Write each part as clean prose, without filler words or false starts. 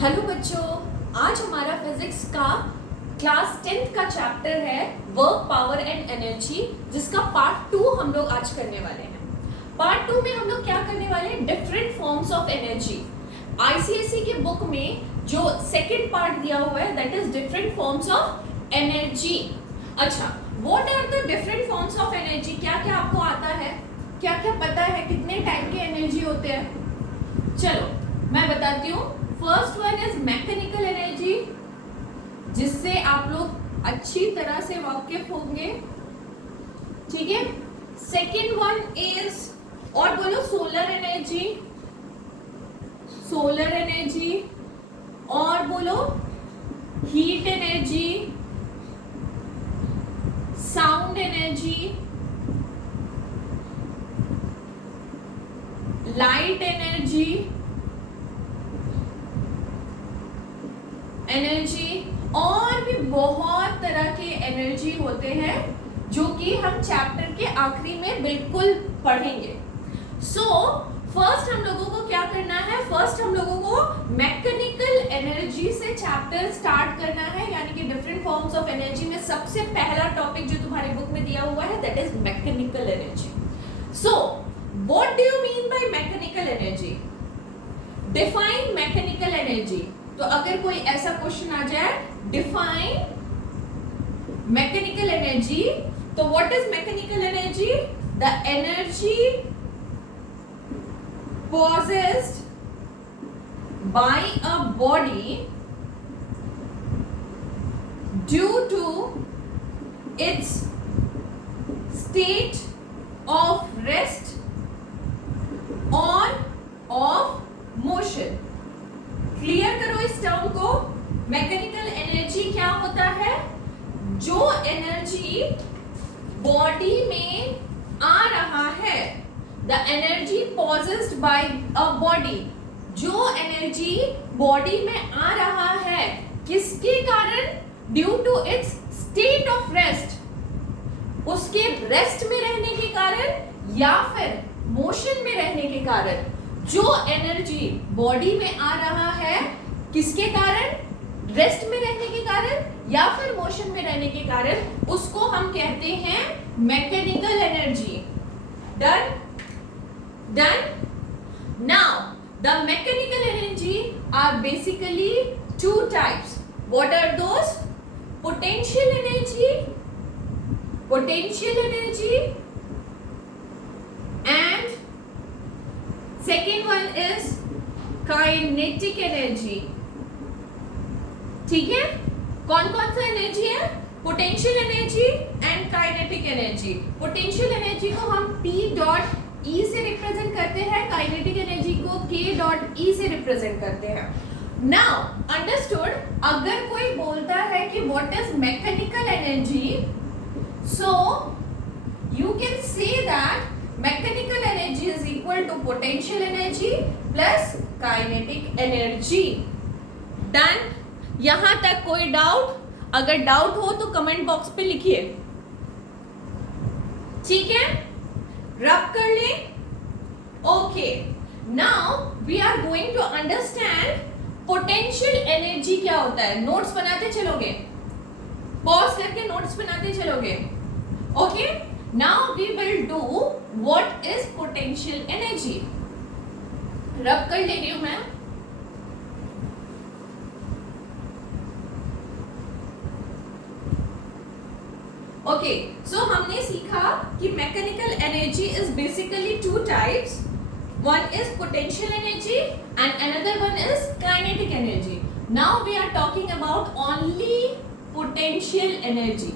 Hello बच्चों, आज हमारा फिजिक्स का क्लास 10th का चैप्टर है वर्क, पावर एंड एनर्जी, जिसका पार्ट 2 हम लोग आज करने वाले हैं। पार्ट 2 में हम लोग क्या करने वाले हैं? Different forms of energy. ICSE के बुक में जो सेकंड पार्ट दिया हुआ है that is different forms of energy. अच्छा, what are the different forms of energy? क्या क्या आपको आता है? क्या क्या पता है? कितने टाइप के एनर्जी होते हैं? चलो मैं बताती हूँ। First one is mechanical energy, जिससे आप लोग अच्छी तरह से वाकिफ होंगे, ठीक है। सेकेंड वन इज, और बोलो, सोलर एनर्जी, सोलर एनर्जी, और बोलो heat energy, sound energy, light energy, और भी बहुत तरह के एनर्जी होते हैं जो कि हम चैप्टर के आखिरी में बिल्कुल पढ़ेंगे। सो फर्स्ट हम लोगों को क्या करना है? फर्स्ट हम लोगों को मैकेनिकल एनर्जी से चैप्टर स्टार्ट करना है, यानी कि डिफरेंट फॉर्म्स ऑफ एनर्जी में सबसे पहला टॉपिक जो तुम्हारे बुक में दिया हुआ है that is mechanical energy. So what do you mean by mechanical energy? Define mechanical energy. तो अगर कोई ऐसा क्वेश्चन आ जाए, डिफाइन मैकेनिकल एनर्जी, तो what is mechanical energy? The energy possessed by a body due to its state of rest or of motion। Clear करो इस term को। Mechanical energy क्या होता है? जो एनर्जी बॉडी में आ रहा है, the energy possessed by a body, जो एनर्जी बॉडी में आ रहा है किसके कारण? Due to its state of rest, उसके रेस्ट में रहने के कारण या फिर मोशन में रहने के कारण। जो एनर्जी बॉडी में आ रहा है किसके कारण? रेस्ट में रहने के कारण या फिर मोशन में रहने के कारण, उसको हम कहते हैं mechanical energy. Done? Now the mechanical energy are basically two types. What are those? Potential energy and second one is kinetic energy। ठीक है, कौन कौन सा एनर्जी है? Potential energy and kinetic energy. Potential energy को हम P डॉट E से represent करते हैं, काइनेटिक एनर्जी को K डॉट E से रिप्रेजेंट करते हैं। Now understood. अगर कोई बोलता है कि what is mechanical energy, so you can say that mechanical energy is equal to potential energy plus kinetic energy. Done? यहां तक कोई डाउट? अगर डाउट हो तो कमेंट बॉक्स पे लिखिए, ठीक है। रब कर ले। Okay, now we are going to understand potential energy क्या होता है। नोट्स बनाते चलोगे, पॉज करके नोट्स बनाते चलोगे। Okay, now we will do what is potential energy. Rub कर ले रही हूं मैं। ओके, सो हमने सीखा कि mechanical energy is basically two types. One is potential energy and another one is kinetic energy. Now we are talking about only potential energy.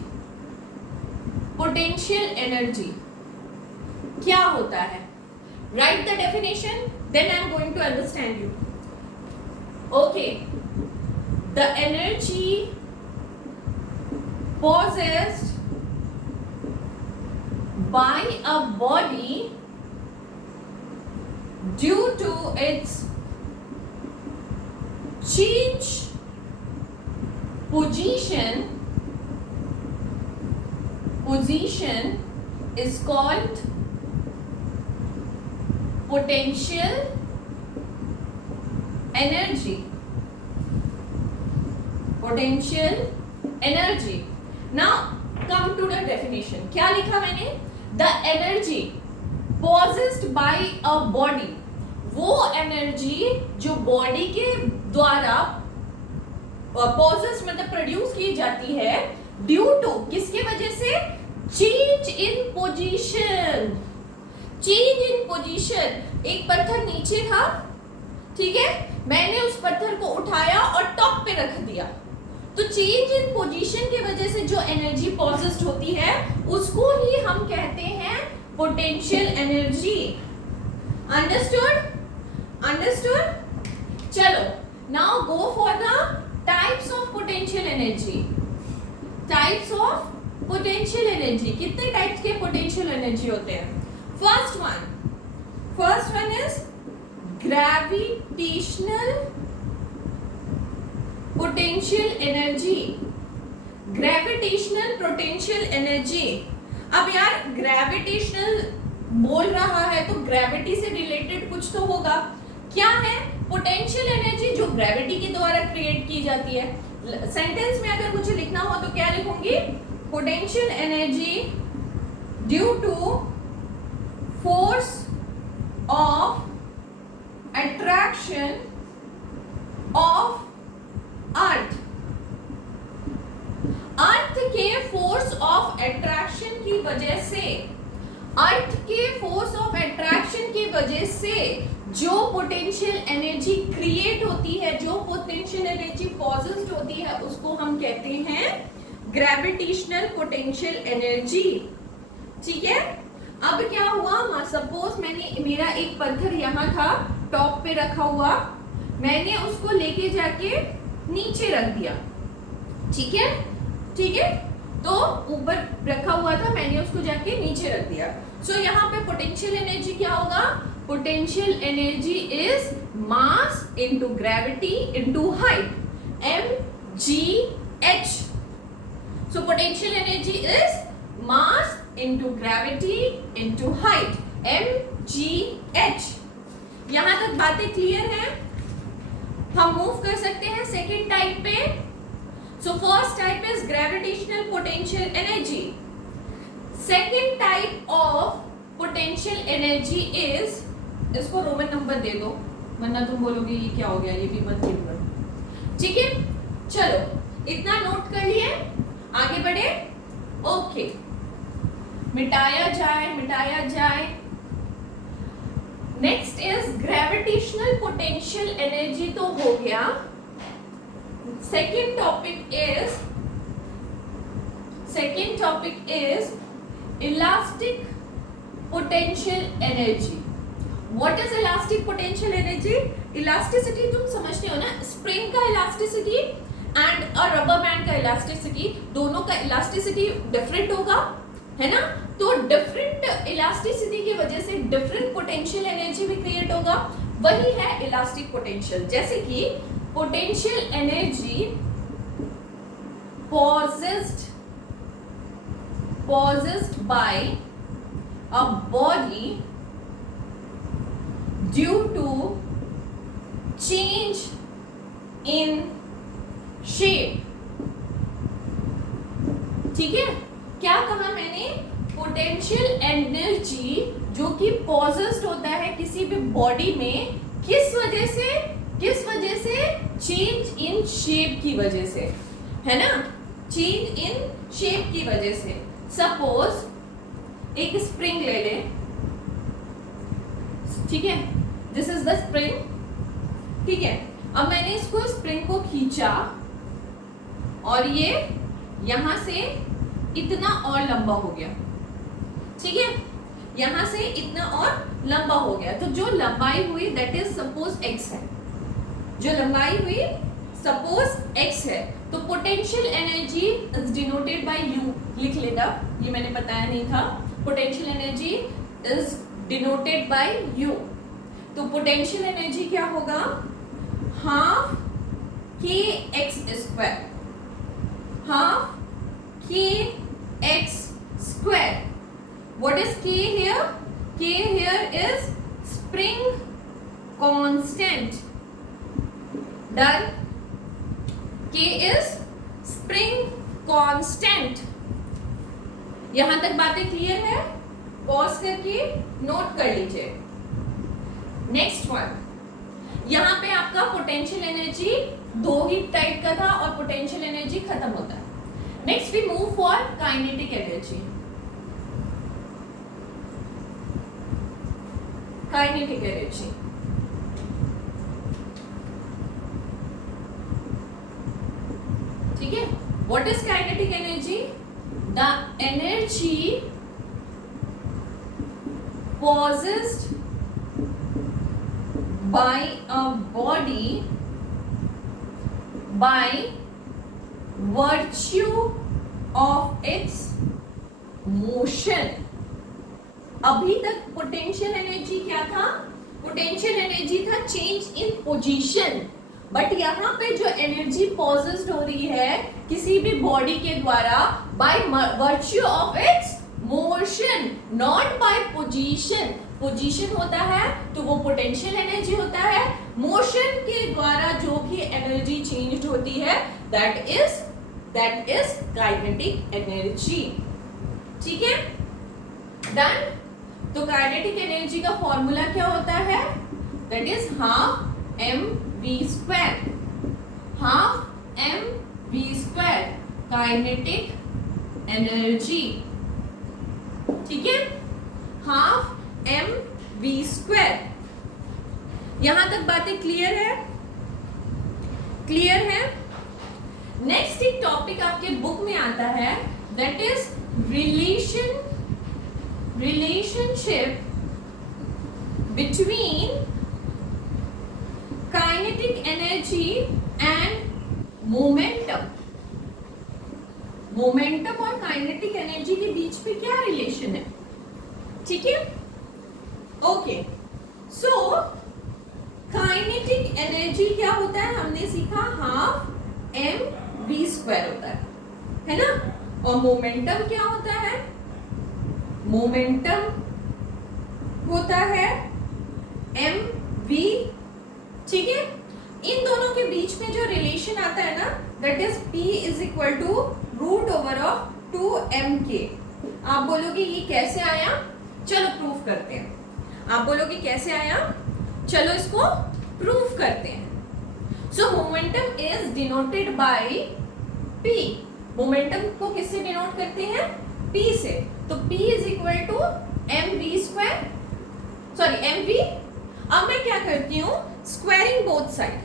Potential energy क्या होता है? Write the definition, then I am going to understand you. Okay, the energy possessed by a body due to its change position is called potential energy। Potential energy. Now come to the definition. क्या लिखा मैंने? The energy possessed by a body, वो energy जो body के द्वारा pauses मतलब produce की जाती है ड्यू टू, किसके वजह से? Change in position. Change in position. एक पत्थर नीचे था, ठीक है, मैंने उस पत्थर को उठाया और टॉप पे रख दिया, तो चेंज इन पोजीशन की वजह से जो एनर्जी पॉजेस्ड होती है उसको ही हम कहते हैं पोटेंशियल एनर्जी। अंडरस्टूड? अंडरस्टूड? चलो, now go for the types of potential energy. Types of potential energy, कितने टाइप्स के पोटेंशियल एनर्जी होते हैं? First one is gravitational potential energy. Gravitational potential energy. अब यार ग्रेविटेशनल बोल रहा है तो ग्रेविटी से रिलेटेड कुछ तो होगा। क्या है? पोटेंशियल एनर्जी जो ग्रेविटी के द्वारा क्रिएट की जाती है। सेंटेंस में अगर मुझे लिखना हो तो क्या लिखूंगी? Potential energy due to force of attraction of earth. Earth के फोर्स ऑफ अट्रैक्शन की वजह से, अर्थ के फोर्स ऑफ अट्रैक्शन की वजह से जो पोटेंशियल एनर्जी क्रिएट होती है, जो पोटेंशियल एनर्जी पॉजेस्ड होती है, उसको हम कहते हैं ग्रेविटेशनल पोटेंशियल एनर्जी। ठीक है, अब क्या हुआ? सपोज मेरा एक पत्थर यहाँ था, टॉप पे रखा हुआ, मैंने उसको लेके जाके नीचे रख दिया। ठीक है, ठीक है, तो ऊपर रखा हुआ था, मैंने उसको जाके नीचे रख दिया। सो यहाँ पे पोटेंशियल एनर्जी क्या होगा? Potential energy is mass into gravity into height, mgh। So potential energy is mass into gravity into height, mgh। यहां तक बातें क्लियर हैं? हम मूव कर सकते हैं सेकेंड टाइप पे। So first type is gravitational potential energy. Second type of potential energy is, इसको रोमन नंबर दे दो वरना तुम बोलोगे ये क्या हो गया, ये भी मत लिखो। ठीक है, चलो इतना नोट कर लिए, आगे बढ़े। ओके, मिटाया जाए। Next is gravitational potential energy तो हो गया। Second topic is elastic potential energy. What is elastic potential energy? Elasticity तुम समझते हो ना, स्प्रिंग का elasticity and a rubber band का इलास्टिसिटी, दोनों का इलास्टिसिटी डिफरेंट होगा, है ना? तो डिफरेंट इलास्टिसिटी की वजह से डिफरेंट पोटेंशियल एनर्जी भी क्रिएट होगा, वही है इलास्टिक पोटेंशियल। जैसे कि potential energy possessed by a body due to change in shape। ठीक है, क्या कहा मैंने? पोटेंशियल एनर्जी जो कि possessed होता है किसी भी बॉडी में, किस वजह से? चेंज इन शेप की वजह से, है ना? चेंज इन शेप की वजह से। सपोज एक स्प्रिंग ले ले, ठीक है, दिस इज द स्प्रिंग। ठीक है, अब मैंने इसको स्प्रिंग को खींचा और ये यहां से इतना और लंबा हो गया। ठीक है, यहां से इतना और लंबा हो गया, तो जो लंबाई हुई दैट इज सपोज x है, जो लंबाई हुई सपोज x है, तो potential energy is denoted bye u। लिख लेगा, ये मैंने बताया नहीं था। Potential energy is denoted bye u। तो पोटेंशियल एनर्जी क्या होगा? Half kx square, half kx square. What is k here? K here is spring constant. Done? K is spring constant. यहां तक बातें क्लियर है? पॉज करके नोट कर लीजिए. नेक्स्ट वन, यहां पे आपका पोटेंशियल एनर्जी दो ही टाइप का था और पोटेंशियल एनर्जी खत्म होता है. Next we move for kinetic energy. Kinetic energy, ठीक है. What is kinetic energy? The energy possessed by a body by virtue of its motion. अभी तक पोटेंशियल एनर्जी क्या था? पोटेंशियल एनर्जी था चेंज इन पोजीशन. बट यहाँ पे जो एनर्जी पॉजेस्ड हो रही है किसी भी बॉडी के द्वारा by virtue of its motion, not by position. Position होता है तो वो पोटेंशियल एनर्जी होता है. मोशन के द्वारा जो भी एनर्जी चेंज होती है दैट इज काइनेटिक एनर्जी. ठीक है, डन. तो काइनेटिक एनर्जी का फॉर्मूला क्या होता है? That is half m we square. Half m we square kinetic energy. ठीक है, हाफ एम वी स्क्वायर. यहां तक बातें क्लियर है? क्लियर है. नेक्स्ट एक टॉपिक आपके बुक में आता है that is relationship between kinetic energy and momentum. Momentum और काइनेटिक एनर्जी के बीच में क्या रिलेशन है? ठीक है, ओके. सो काइनेटिक एनर्जी क्या होता है? हमने सीखा हाफ एम वी स्क्वायर होता है ना. और मोमेंटम क्या होता है? मोमेंटम होता है एम वी. ठीक है, इन दोनों के बीच में जो रिलेशन आता है ना that is P is equal to root over of 2mk. आप बोलोगे ये कैसे आया? चलो प्रूफ करते हैं. आप बोलोगे कैसे आया? चलो इसको प्रूफ करते हैं. So momentum is denoted by P. Momentum को किससे डिनोट करते हैं? P से. तो P is equal to M we square, sorry M V. अब मैं क्या करती हूँ? Squaring both side.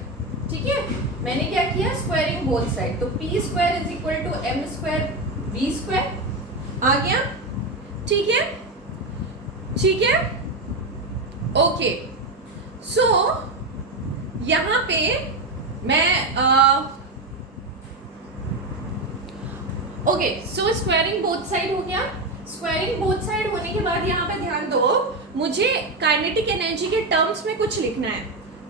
ठीक है, मैंने क्या किया? Squaring both side. तो P square is equal to M square V square आ गया. ठीक है, ठीक है, ओके. सो यहां पे मैं ओके. सो स्क्वायरिंग बोथ साइड हो गया. स्क्वायरिंग बोथ साइड होने के बाद यहाँ पे ध्यान दो, मुझे काइनेटिक एनर्जी के टर्म्स में कुछ लिखना है.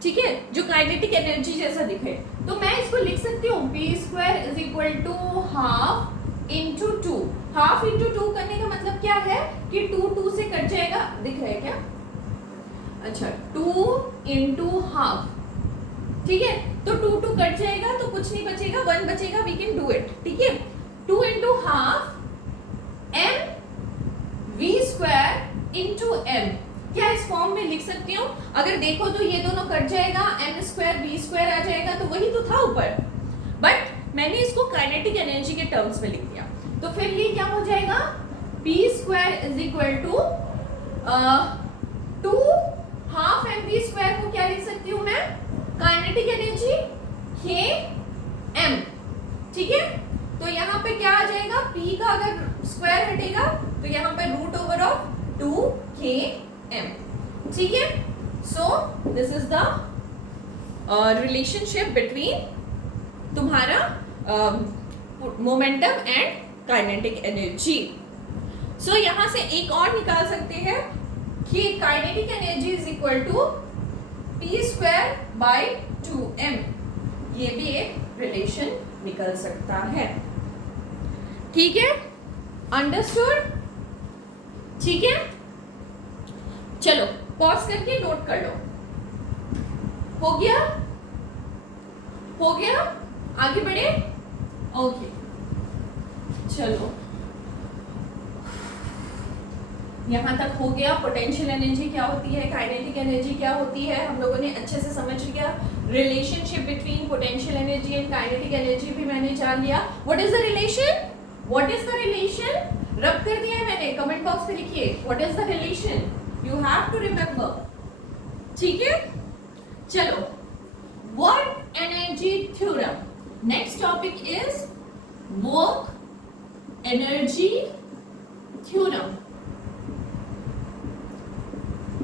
ठीक है, जो काइनेटिक एनर्जी जैसा दिखे. तो मैं इसको लिख सकती हूँ p square is equal to half into two. Half into two करने का मतलब क्या है कि टू से कट जाएगा. दिख रहा है क्या? अच्छा, 2 इंटू हाफ. ठीक है, तो 2 कट जाएगा तो कुछ नहीं बचेगा, 1 बचेगा. We can do it. ठीक है, 2 into half m we square into m. क्या इस फॉर्म में लिख सकती हूँ? अगर देखो तो ये दोनों कट जाएगा, एम स्क्वायर वी स्क्वायर आ जाएगा. तो वही तो था ऊपर, बट मैंने इसको काइनेटिक एनर्जी के टर्म्स में लिख दिया. तो फिर ये क्या हो जाएगा? P square is equal to 2 half m we square को क्या लिख सकती हूँ मैं? काइनेटिक एनर्जी के एम. ठीक है, तो यहाँ पे क्या आ जाएगा? P का अगर स्क्वायर हटेगा तो यहाँ पे रूट ओवर ऑफ 2km. ठीक है, so this is the relationship between तुम्हारा momentum and kinetic energy. So यहाँ से एक और निकाल सकते हैं कि kinetic energy is equal to P square by 2m. ये भी एक रिलेशन निकल सकता है. ठीक है, अंडरस्टूड. ठीक है, चलो पॉज करके नोट कर लो. हो गया? हो गया? आगे बढ़े? ओके चलो, यहां तक हो गया। पोटेंशियल एनर्जी क्या होती है, काइनेटिक एनर्जी क्या होती है, हम लोगों ने अच्छे से समझ लिया। Relationship between potential energy and kinetic energy भी मैंने जान लिया। What is the relation? What is the relation? Rub कर दिया है मैंने, कमेंट बॉक्स में लिखिए what is the relation, you have to remember. ठीक है, चलो, work energy theorem. Next topic is work energy theorem.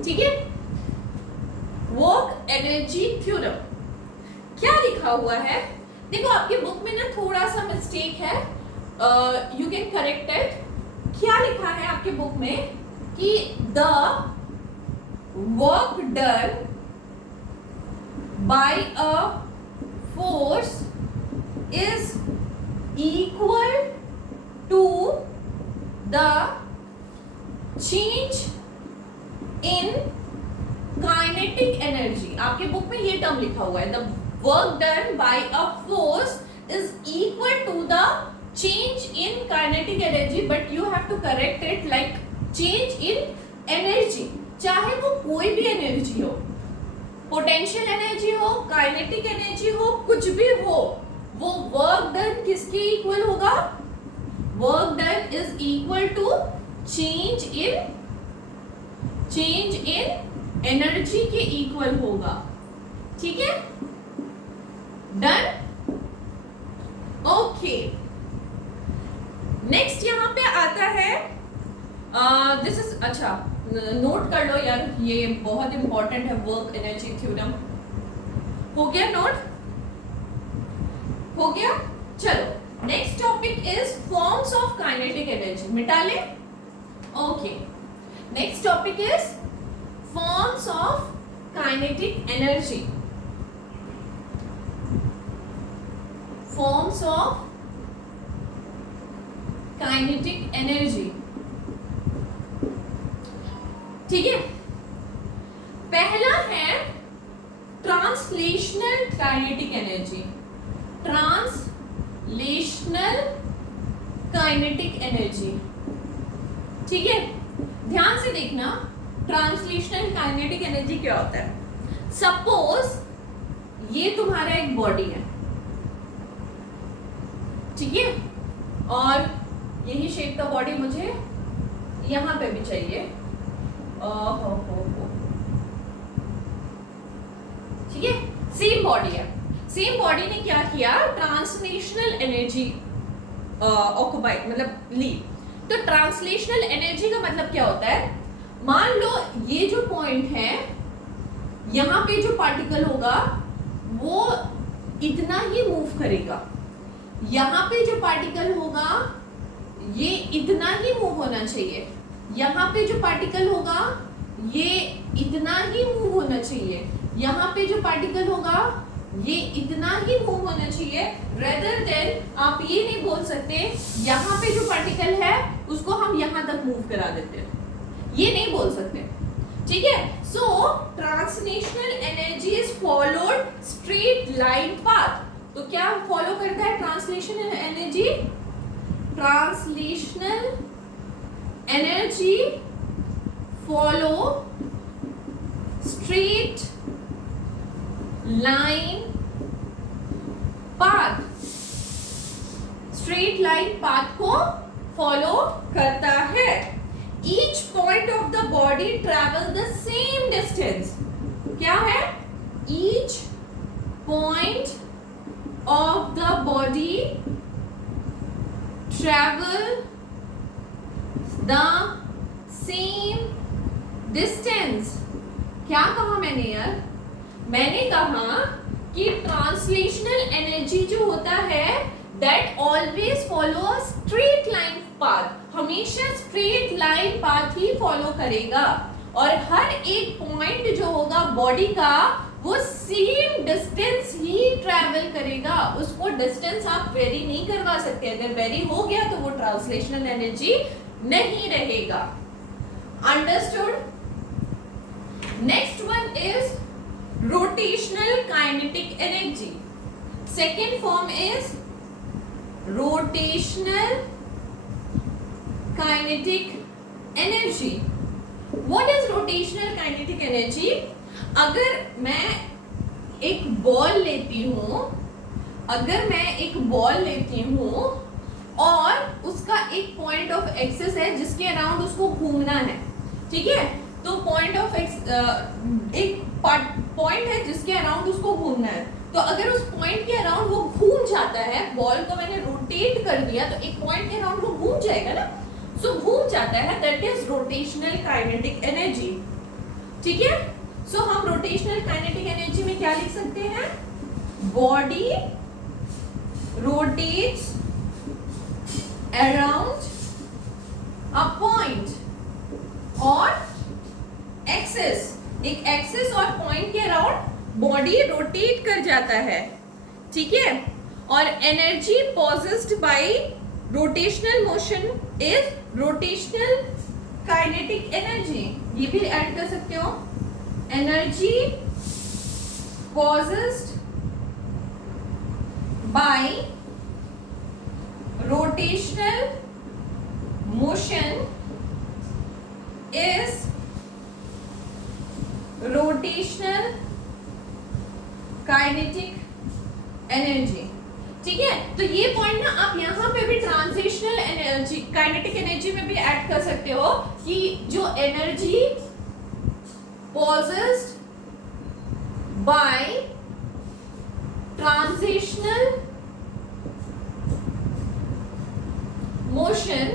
ठीक है, वर्क एनर्जी थ्योरम क्या लिखा हुआ है? देखो आपके बुक में ना थोड़ा सा मिस्टेक है, यू कैन करेक्ट इट। क्या लिखा है आपके बुक में कि the work done by a force is equal to the change in kinetic energy. आपके बुक में ये टर्म लिखा हुआ है, the work done by a force is equal to the change in kinetic energy, but you have to correct it like change in energy. चाहे वो कोई भी एनर्जी हो, पोटेंशियल एनर्जी हो, काइनेटिक एनर्जी हो, कुछ भी हो, वो वर्क डन किसके इक्वल होगा? Work done is equal to change in energy के इक्वल होगा। ठीक है, डन? ओके, नेक्स्ट यहां पे आता है दिस इज, अच्छा नोट कर लो यार, ये बहुत इंपॉर्टेंट है, वर्क एनर्जी थ्योरम। हो गया नोट? हो गया, चलो next topic is forms of kinetic energy. मिटा ले? Okay, next topic is forms of kinetic energy. Forms of kinetic energy. ठीक है, पहला है translational kinetic energy. Translational kinetic energy. ठीक है, ध्यान से देखना, ट्रांसलेशनल काइनेटिक एनर्जी क्या होता है? सपोज ये तुम्हारा एक बॉडी है, ठीक है, और यही शेप का बॉडी मुझे यहां पे भी चाहिए। ठीक है, सेम बॉडी है, सेम बॉडी ने क्या किया? ट्रांसलेशनल एनर्जी ऑक्युपाई, मतलब ली। तो ट्रांसलेशनल एनर्जी का मतलब क्या होता है? मान लो ये जो पॉइंट है, यहां पे जो पार्टिकल होगा वो इतना ही मूव करेगा, यहां पे जो पार्टिकल होगा ये इतना ही मूव होना चाहिए, यहाँ पे जो पार्टिकल होगा ये इतना ही मूव होना चाहिए, यहाँ पे जो पार्टिकल होगा ये इतना ही मूव होना चाहिए। रेदर देन आप ये नहीं बोल सकते यहाँ पे जो पार्टिकल है उसको हम यहाँ तक मूव करा देते हैं, ये नहीं बोल सकते। ठीक है, so translational energy is followed straight line path. तो क्या फॉलो करता है translational energy? Translational energy follow straight line path. Straight line path को फॉलो करता है। Each point of the body travel the same distance. क्या है? Each point of the body travel the same distance। क्या कहा मैंने यार? मैंने कहा कि ट्रांसलेशनल एनर्जी जो होता है that always follow a straight line path, हमेशा स्ट्रेट लाइन पाथ ही फॉलो करेगा और हर एक पॉइंट जो होगा बॉडी का वो सेम डिस्टेंस ही ट्रैवल करेगा। उसको डिस्टेंस आप वेरी नहीं करवा सकते, अगर वेरी हो गया तो वो ट्रांसलेशनल एनर्जी नहीं रहेगा। Understood? Next one is rotational kinetic energy. Second form is rotational kinetic energy. What is rotational kinetic energy? अगर मैं एक बॉल लेती हूं, और उसका एक पॉइंट ऑफ एक्सेस है जिसके अराउंड उसको घूमना है, ठीक है, तो पॉइंट ऑफ एक पॉइंट है जिसके अराउंड उसको घूमना है, तो अगर उस पॉइंट के अराउंड वो घूम जाता है, बॉल को मैंने रोटेट कर दिया तो एक पॉइंट के अराउंड वो घूम जाएगा ना, सो घूम जाता है, that is rotational kinetic energy. ठीक है, सो हम रोटेशनल काइनेटिक एनर्जी में क्या लिख सकते हैं? Body rotates around a point और एक्सेस, एक एक्सेस और पॉइंट के अराउंड बॉडी रोटेट कर जाता है, ठीक है. और energy possessed by rotational motion is rotational kinetic energy. ये भी ऐड कर सकते हो, energy possessed by rotational motion is rotational kinetic energy. ठीक है, तो ये पॉइंट ना आप यहाँ पे भी ट्रांजिशनल एनर्जी काइनेटिक एनर्जी में भी ऐड कर सकते हो कि जो energy possessed by transitional motion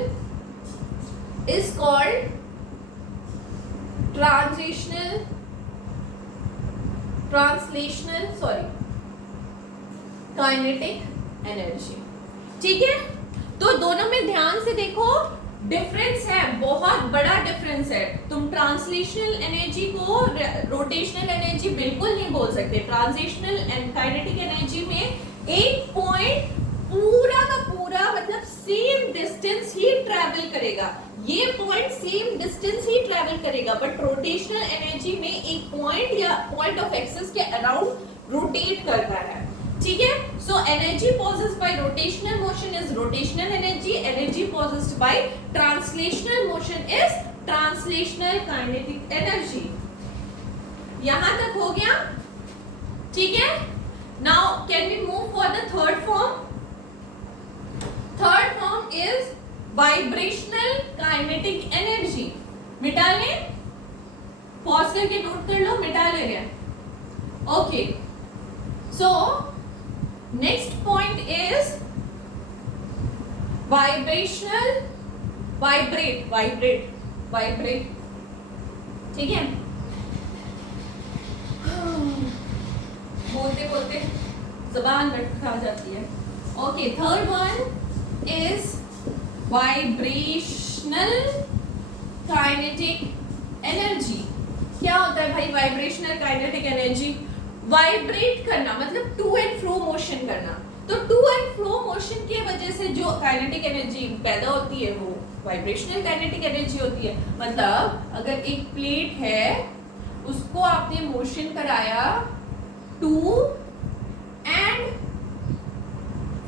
is called translational kinetic energy. ठीक है, तो दोनों में ध्यान से देखो, डिफरेंस है, बहुत बड़ा डिफरेंस है. तुम ट्रांसलेशनल एनर्जी को रोटेशनल एनर्जी बिल्कुल नहीं बोल सकते. ट्रांजिशनल एंड काइनेटिक एनर्जी में एक पॉइंट पूरा का पूरा मतलब सेम डिस्टेंस ही ट्रैवल करेगा, ये पॉइंट सेम डिस्टेंस ही ट्रैवल करेगा, बट रोटेशनल एनर्जी में एक पॉइंट या पॉइंट ऑफ एक्सेस के अराउंड रोटेट करता है. ठीक है, so energy possessed by rotational motion is rotational energy, energy possessed by translational motion is translational kinetic energy. यहां तक हो गया? ठीक है, now can we move for the third form? Third form is vibrational kinetic energy. मिटा लें, pause करके note कर लो, मिटा ले रहे हैं. Okay, so next point is vibrational vibrate. ठीक है, बोलते बोलते जबान लटका जाती है. Okay, third one is vibrational kinetic energy. क्या होता है भाई वाइब्रेशनल काइनेटिक एनर्जी? वाइब्रेट करना मतलब टू एंड फ्रो मोशन करना. तो टू एंड फ्रो मोशन की वजह से जो काइनेटिक एनर्जी पैदा होती है वो वाइब्रेशनल काइनेटिक एनर्जी होती है. मतलब अगर एक प्लेट है, उसको आपने मोशन कराया टू एंड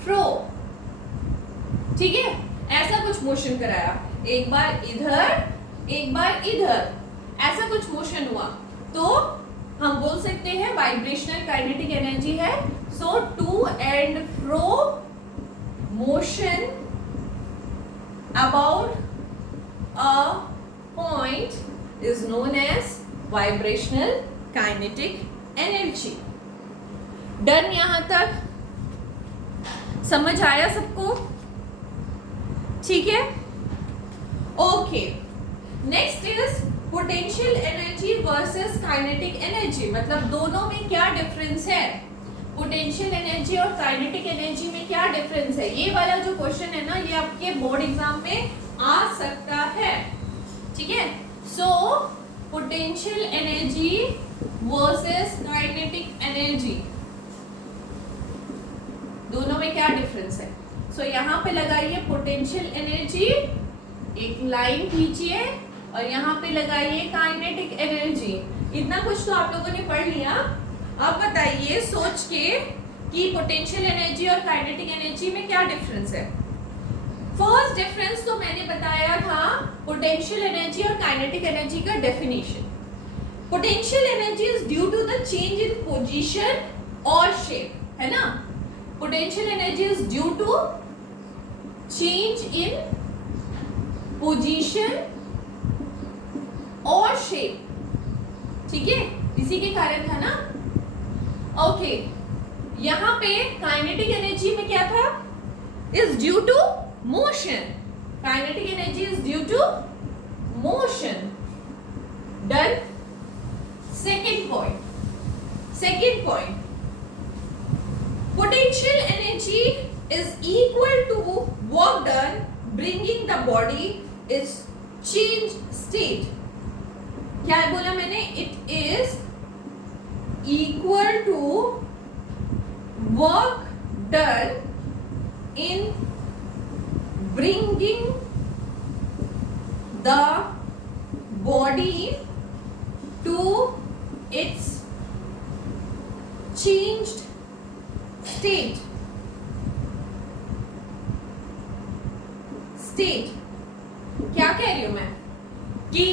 फ्रो, ठीक है, ऐसा कुछ मोशन कराया, एक बार इधर एक बार इधर, ऐसा कुछ मोशन हुआ, तो हम बोल सकते हैं वाइब्रेशनल काइनेटिक एनर्जी है. So to and fro motion about a point is known as vibrational kinetic energy. Done? यहां तक समझ आया सबको? ठीक है, okay. Next is potential energy versus kinetic energy. मतलब दोनों में क्या डिफरेंस है? पोटेंशियल एनर्जी और काइनेटिक एनर्जी में क्या डिफरेंस है? ये वाला जो क्वेश्चन है ना, ये आपके बोर्ड एग्जाम में आ सकता है. ठीक है, so potential energy versus kinetic energy, दोनों में क्या डिफरेंस है? सो यहाँ पे लगाइए पोटेंशियल एनर्जी, एक लाइन खींचिए और यहाँ पे लगाइए काइनेटिक एनर्जी. इतना कुछ तो आप लोगों ने पढ़ लिया. अब बताइए सोच के कि पोटेंशियल एनर्जी और काइनेटिक एनर्जी में क्या डिफरेंस है। फर्स्ट डिफरेंस तो मैंने बताया था पोटेंशियल एनर्जी और काइनेटिक एनर्जी का definition. Potential energy is due to the change in position और शेप, है ना। Potential energy is due to change in position और शेप, ठीक है, इसी के कारण था ना। ओके, यहां पे काइनेटिक एनर्जी में क्या था, is due to motion. Kinetic energy is due to motion. Done. Second point, potential energy is equal to work done bringing the body is change state. क्या बोला मैंने, it is equal to work done in bringing the body to its changed state. क्या कह रही हूं मैं कि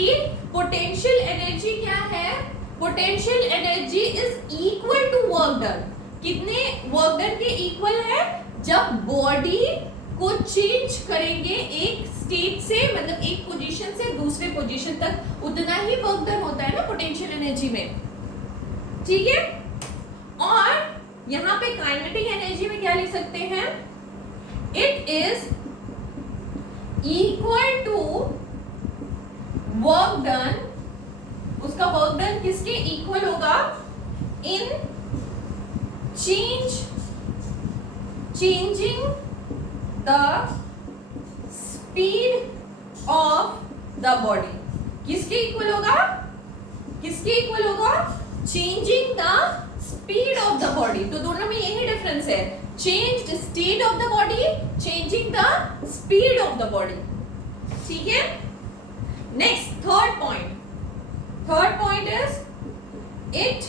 potential energy क्या है, potential energy is equal to work done. कितने वर्क डन के इक्वल है, जब बॉडी को चेंज करेंगे एक स्टेट से, मतलब एक पोजीशन से दूसरे पोजीशन तक, उतना ही वर्क डन होता है ना पोटेंशियल एनर्जी में, ठीक है। और यहां पे काइनेटिक एनर्जी में क्या लिख सकते हैं, it is equal to work done, उसका वर्क डन किसके इक्वल होगा, in changing the speed of the body. किसके इक्वल होगा, किसके इक्वल होगा, changing the speed of the body. तो दोनों में यही डिफरेंस है, changed state of the body, changing the speed of the body, ठीक है। Next third point is it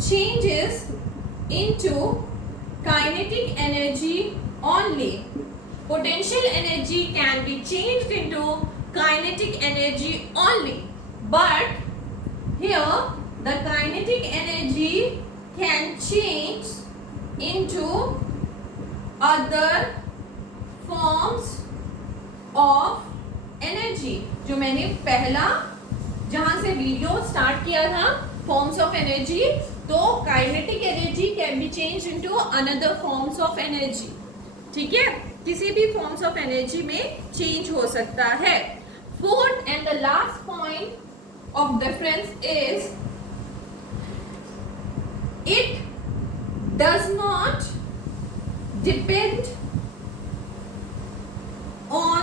changes into kinetic energy only. Potential energy can be changed into kinetic energy only, but here the kinetic energy can change into other forms of energy. जो मैंने पहला जहां से video start किया था, forms of energy, तो kinetic energy can be change into another forms of energy, ठीक है, किसी भी फॉर्म्स ऑफ एनर्जी में चेंज हो सकता है। Fourth and the last point of difference is it does not depend on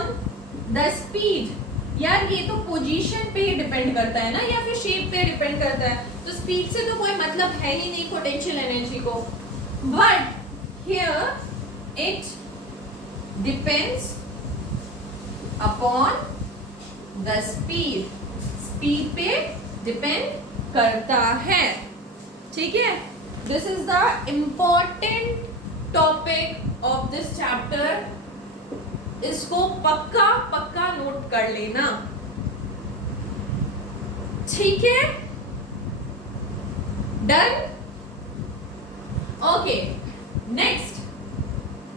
the speed. यार ये तो पोजीशन पे डिपेंड करता है ना, या फिर शेप पे डिपेंड करता है, तो स्पीड से तो कोई मतलब है ही नहीं पोटेंशियल एनर्जी को। But here it depends upon the speed पे डिपेंड करता है, ठीक है। This is the important topic of this chapter, इसको पक्का नोट कर लेना, ठीक है। Done. Okay,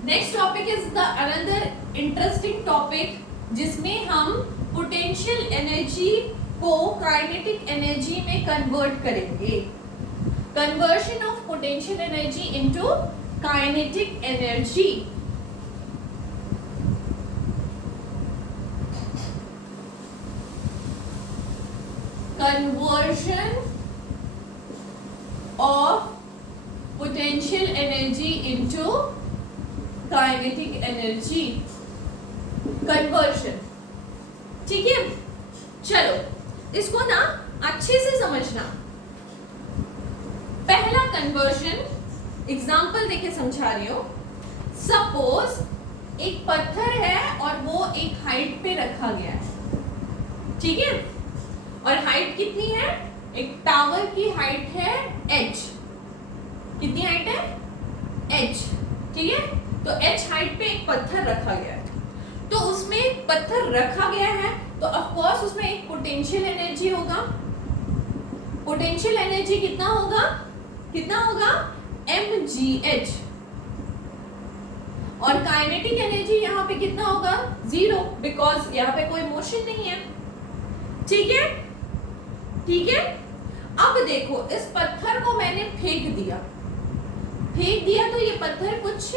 next topic is the another interesting topic, जिसमें हम पोटेंशियल एनर्जी को काइनेटिक एनर्जी में कन्वर्ट करेंगे। Conversion of potential energy into kinetic energy. Conversion of potential energy into kinetic energy. Conversion, ठीक है। चलो इसको ना अच्छे से समझना। पहला कन्वर्जन एग्जाम्पल देके समझा रही हूं। सपोज एक पत्थर है और वो एक हाइट पे रखा गया है, ठीक है, और हाइट कितनी है, एक टावर की हाइट है h। कितनी हाइट है, h, ठीक है। तो h हाइट पे एक पत्थर रखा गया है, तो उसमें एक पत्थर रखा गया है तो ऑफ कोर्स उसमें एक पोटेंशियल एनर्जी होगा। पोटेंशियल एनर्जी कितना होगा, कितना होगा, mgh। और काइनेटिक एनर्जी यहाँ पे कितना होगा, 0, बिकॉज यहाँ पे कोई मोशन नहीं है, ठीक है, ठीक है। अब देखो इस पत्थर को मैंने फेंक दिया, फेंक दिया तो ये पत्थर कुछ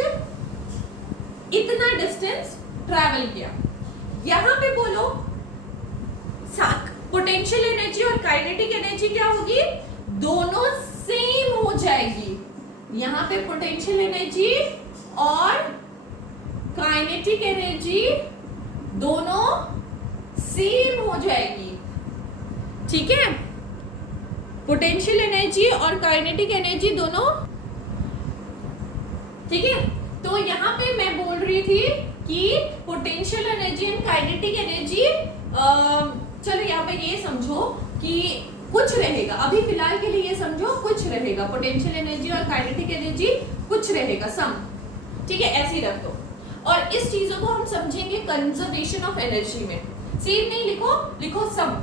इतना डिस्टेंस ट्रैवल किया। यहां पे बोलो पोटेंशियल एनर्जी और काइनेटिक एनर्जी क्या होगी, दोनों सेम हो जाएगी। यहां पे पोटेंशियल एनर्जी और काइनेटिक एनर्जी दोनों सेम हो जाएगी, ठीक है। पोटेंशियल एनर्जी और काइनेटिक एनर्जी दोनों, ठीक है। तो यहाँ पे मैं बोल रही थी कि potential energy and kinetic energy, चलो यहाँ पे ये समझो कि कुछ रहेगा, अभी फिलहाल के लिए ये समझो कुछ रहेगा, पोटेंशियल एनर्जी और काइनेटिक एनर्जी कुछ रहेगा, सम, ठीक है, ऐसे ही रख दो। और इस चीजों को हम समझेंगे कंजर्वेशन ऑफ एनर्जी में, सेम नहीं लिखो, लिखो सम,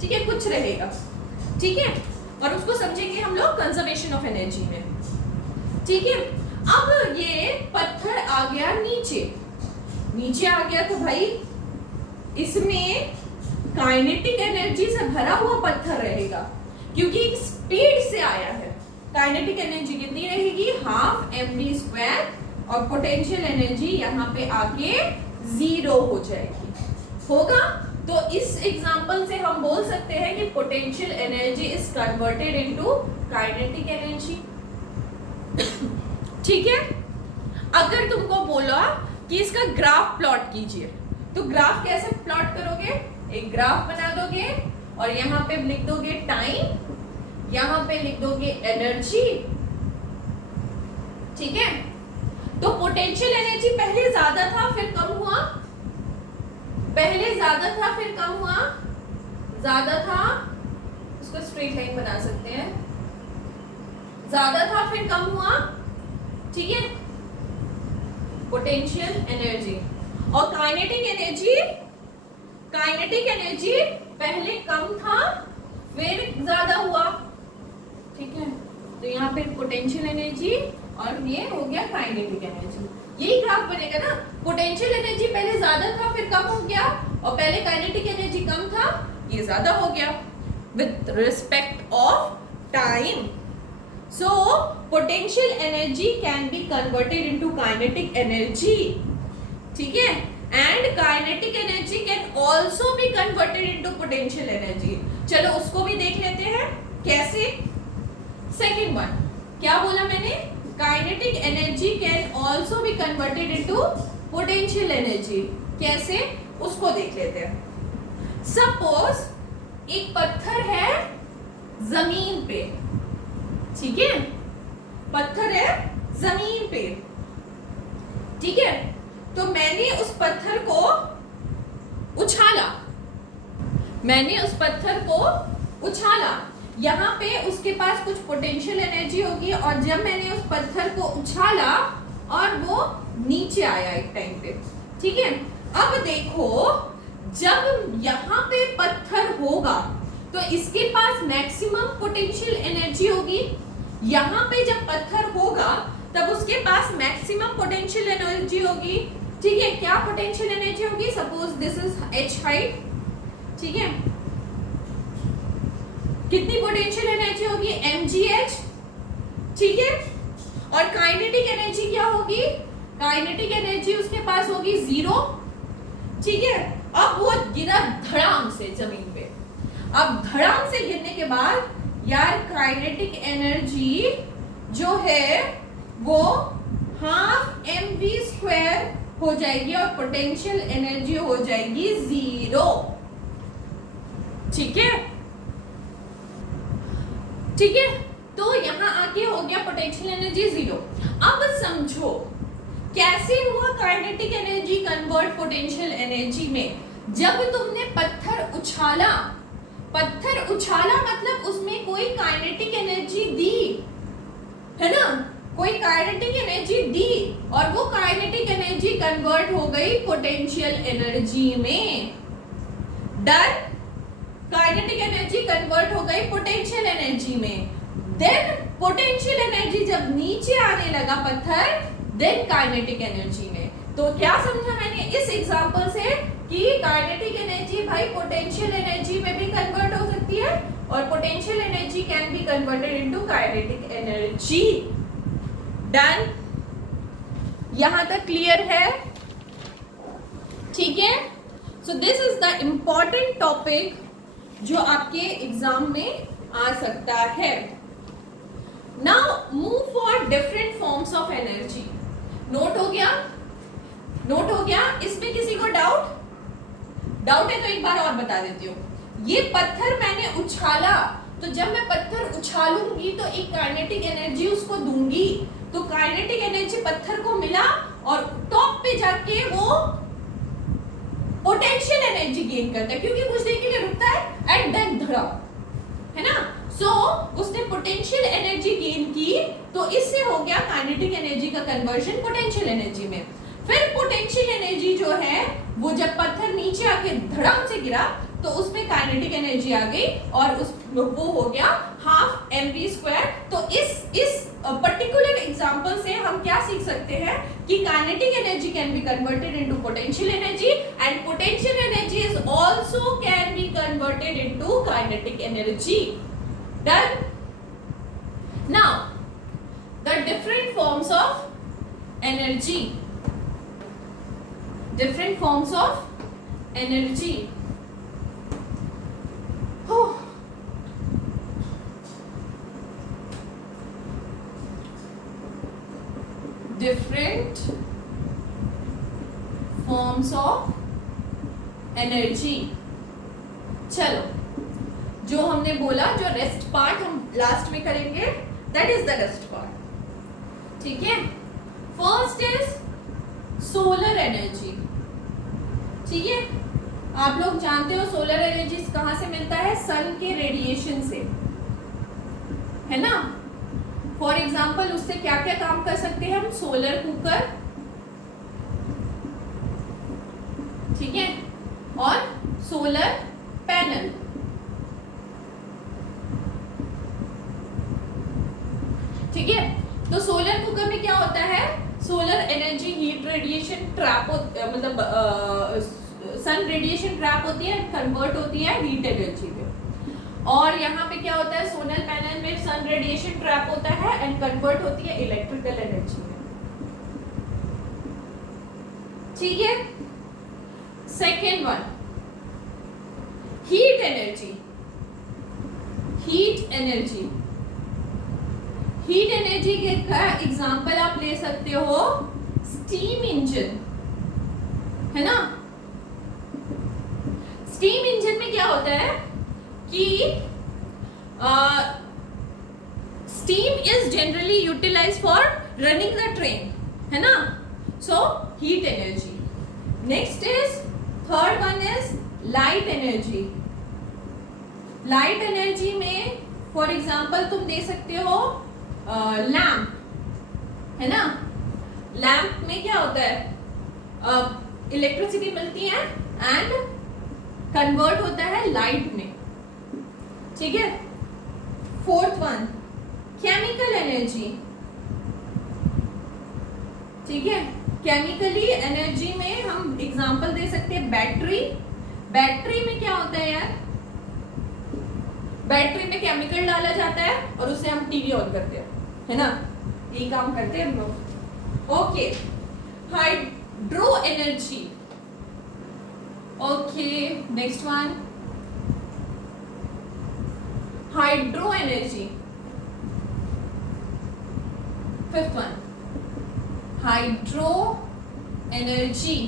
ठीक है, कुछ रहेगा, ठीक है, और उसको समझेंगे हम लोग कंजर्वेशन ऑफ एनर्जी में, ठीक है। अब ये पत्थर आ गया नीचे, नीचे आ गया तो भाई इसमें काइनेटिक एनर्जी से भरा हुआ पत्थर रहेगा, क्योंकि एक स्पीड से आया है। काइनेटिक एनर्जी कितनी रहेगी, हाफ mv², और पोटेंशियल एनर्जी यहाँ पे आके 0 हो जाएगी, होगा। तो इस एग्जांपल से हम बोल सकते हैं कि potential energy is converted into kinetic energy, ठीक है। अगर तुमको बोला कि इसका ग्राफ प्लॉट कीजिए, तो ग्राफ कैसे प्लॉट करोगे, एक ग्राफ बना दोगे और यहाँ पे लिख दोगे टाइम, यहाँ पे लिख दोगे एनर्जी, ठीक है। तो पोटेंशियल एनर्जी पहले ज्यादा था फिर कम हुआ, पहले ज्यादा था फिर कम हुआ, ज्यादा था, उसको स्ट्रेट लाइन बना सकते हैं, ज्यादा था फिर कम हुआ, ठीक है, पोटेंशियल एनर्जी। और काइनेटिक एनर्जी, काइनेटिक एनर्जी पहले कम था फिर ज्यादा हुआ, ठीक है। तो यहाँ पे पोटेंशियल एनर्जी और ये हो गया काइनेटिक एनर्जी, यही ग्राफ बनेगा ना। पोटेंशियल एनर्जी पहले ज्यादा था फिर कम हो गया, और पहले काइनेटिक एनर्जी कम था ये ज्यादा हो गया with respect of time. So potential energy can be converted into kinetic energy, ठीक है, and kinetic energy can also be converted into potential energy। चलो उसको भी देख लेते हैं कैसे। सेकेंड वन क्या बोला मैंने, kinetic energy can also be converted into potential energy, कैसे उसको देख लेते हैं। सपोज एक पत्थर है जमीन पे, ठीक है, पत्थर है जमीन पे, ठीक है। तो मैंने उस पत्थर को उछाला, मैंने उस पत्थर को उछाला, यहाँ पे उसके पास कुछ पोटेंशियल एनर्जी होगी, और जब मैंने उस पत्थर को उछाला और वो नीचे आया एक टाइम पे, ठीक है। अब देखो जब यहाँ पे पत्थर होगा तो इसके पास मैक्सिमम पोटेंशियल एनर्जी होगी, यहाँ पे जब पत्थर होगा तब उसके पास मैक्सिमम पोटेंशियल एनर्जी होगी, ठीक है। क्या पोटेंशियल एनर्जी होगी, suppose this is h height, ठीक है, कितनी पोटेंशियल एनर्जी होगी, mgh, ठीक है। और काइनेटिक एनर्जी क्या होगी, काइनेटिक एनर्जी उसके पास होगी 0, ठीक है। अब वो गिरा धड़ाम से जमीन पे, अब धड़ाम से गिरने के बाद यार काइनेटिक एनर्जी जो है वो हाफ mv² हो जाएगी और पोटेंशियल एनर्जी हो जाएगी 0, ठीक है, ठीक है। तो यहां आके हो गया पोटेंशियल एनर्जी 0। अब समझो कैसे हुआ kinetic energy convert potential energy में। जब तुमने पत्थर उछाला, पत्थर उछाला मतलब उसमें कोई काइनेटिक एनर्जी दी है ना, कोई कोई काइनेटिक एनर्जी दी और वो काइनेटिक एनर्जी कन्वर्ट हो गई पोटेंशियल एनर्जी में। डन, काइनेटिक एनर्जी कन्वर्ट हो गई पोटेंशियल एनर्जी में। देन पोटेंशियल एनर्जी जब नीचे आने लगा पत्थर, देन काइनेटिक एनर्जी में। तो क्या समझा मैंने इस एग्जांपल से कि काइनेटिक एनर्जी भाई पोटेंशियल एनर्जी में भी कन्वर्ट हो सकती है और potential energy can be converted into kinetic energy. Done, यहां तक क्लियर है? ठीक है। So this is the important topic जो आपके एग्जाम में आ सकता है। Now move for different forms of energy. Note हो गया? नोट हो गया? इसमें किसी को डाउट है तो एक बार और बता देती हूँ। ये पत्थर मैंने उछाला, तो जब मैं पत्थर उछालूंगी तो एक काइनेटिक एनर्जी उसको दूंगी, तो काइनेटिक एनर्जी पत्थर को मिला और टॉप पे जाके वो पोटेंशियल एनर्जी गेन करता है क्योंकि कुछ देर के लिए रुकता है एंड देन धड़ा, है ना। सो उसने पोटेंशियल एनर्जी गेन की, तो इससे हो गया काइनेटिक एनर्जी का कन्वर्जन पोटेंशियल एनर्जी में। फिर पोटेंशियल एनर्जी जो है वो जब पत्थर नीचे आके धड़ाम से गिरा तो उसमें काइनेटिक एनर्जी आ गई और उस वो हो गया हाफ mv²। तो इस पर्टिकुलर एग्जांपल से हम क्या सीख सकते हैं कि kinetic energy can be converted into potential energy and potential energy is also can be converted into kinetic energy. Done. Now the different forms of energy, different forms of energy. Different forms of energy. चलो, जो हमने बोला, जो rest part हम last में करेंगे, that is the rest part. ठीक है। First is solar energy. ठीक है, आप लोग जानते हो सोलर एनर्जी कहां से मिलता है? सन के रेडिएशन से, है ना। फॉर एग्जाम्पल उससे क्या क्या काम कर सकते हैं हम? सोलर कुकर, ठीक है, और सोलर पैनल। ठीक है, तो सोलर कुकर में क्या होता है? Solar energy heat radiation trap मतलब सन रेडिएशन ट्रैप होती है, कन्वर्ट होती है हीट एनर्जी में। और यहाँ पे क्या होता है? सोलर पैनल में सन रेडिएशन ट्रैप होता है एंड कन्वर्ट होती है इलेक्ट्रिकल एनर्जी में। ठीक है। Second one, heat energy. Heat energy, heat energy का एग्जांपल आप ले सकते हो स्टीम इंजन, है ना। स्टीम इंजन में क्या होता है कि steam is generally utilize for running the train, है ना। So heat energy. Next is third one is light energy. Light energy में फॉर एग्जांपल तुम दे सकते हो लैंप, है ना। लैंप में क्या होता है? इलेक्ट्रिसिटी मिलती है एंड कन्वर्ट होता है लाइट में। ठीक है। Fourth one, chemical energy. ठीक है, केमिकली एनर्जी में हम एग्जांपल दे सकते हैं बैटरी। बैटरी में क्या होता है यार? बैटरी में केमिकल डाला जाता है और उससे हम टीवी ऑन करते हैं, है ना। यही काम करते हैं हम लोग। Okay, hydro energy. Okay, next one, hydro energy. Fifth one, hydro energy.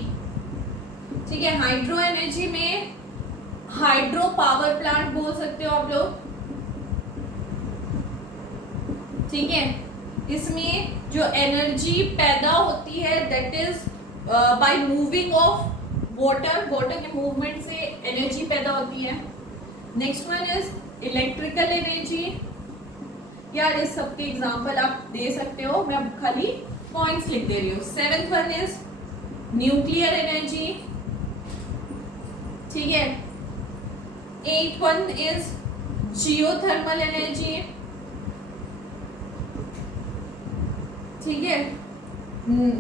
ठीक है, हाइड्रो एनर्जी में हाइड्रो पावर प्लांट बोल सकते हो आप लोग। ठीक है, इसमें जो एनर्जी पैदा होती है that is by moving of water, water के मूवमेंट से एनर्जी पैदा होती है। Next one is electrical energy. यार इस सब के एग्जांपल आप दे सकते हो, मैं अब खाली पॉइंट्स लिख दे रही हूँ। 7th one is nuclear energy, ठीक है। 8th one is geothermal energy, ठीक है।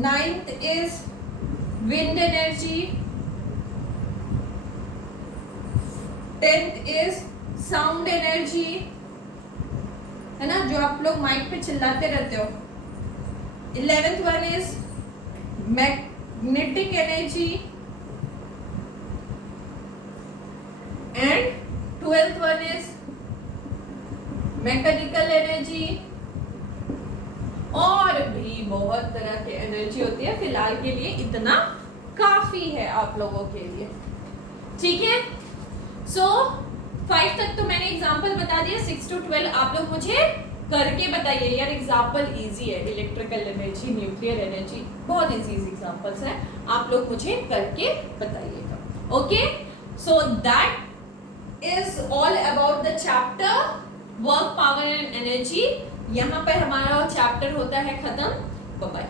9th is wind energy, 10th is sound energy, है ना, जो आप लोग माइक पे चिल्लाते रहते हो। 11th one is magnetic energy and 12th one is mechanical energy. और भी बहुत तरह की एनर्जी होती है, फिलहाल के लिए इतना काफी है आप लोगों के लिए, ठीक है। सो 5 तक तो मैंने एग्जांपल बता दिया, 6 to 12 आप लोग मुझे करके बताइए यार, एग्जांपल इजी है। इलेक्ट्रिकल एनर्जी, न्यूक्लियर एनर्जी, बहुत इजी एग्जांपल्स हैं, आप लोग मुझे करके बताइएगा। Okay, so that is all about the chapter work, power and energy. यहाँ पर हमारा चैप्टर होता है खत्म। Bye bye.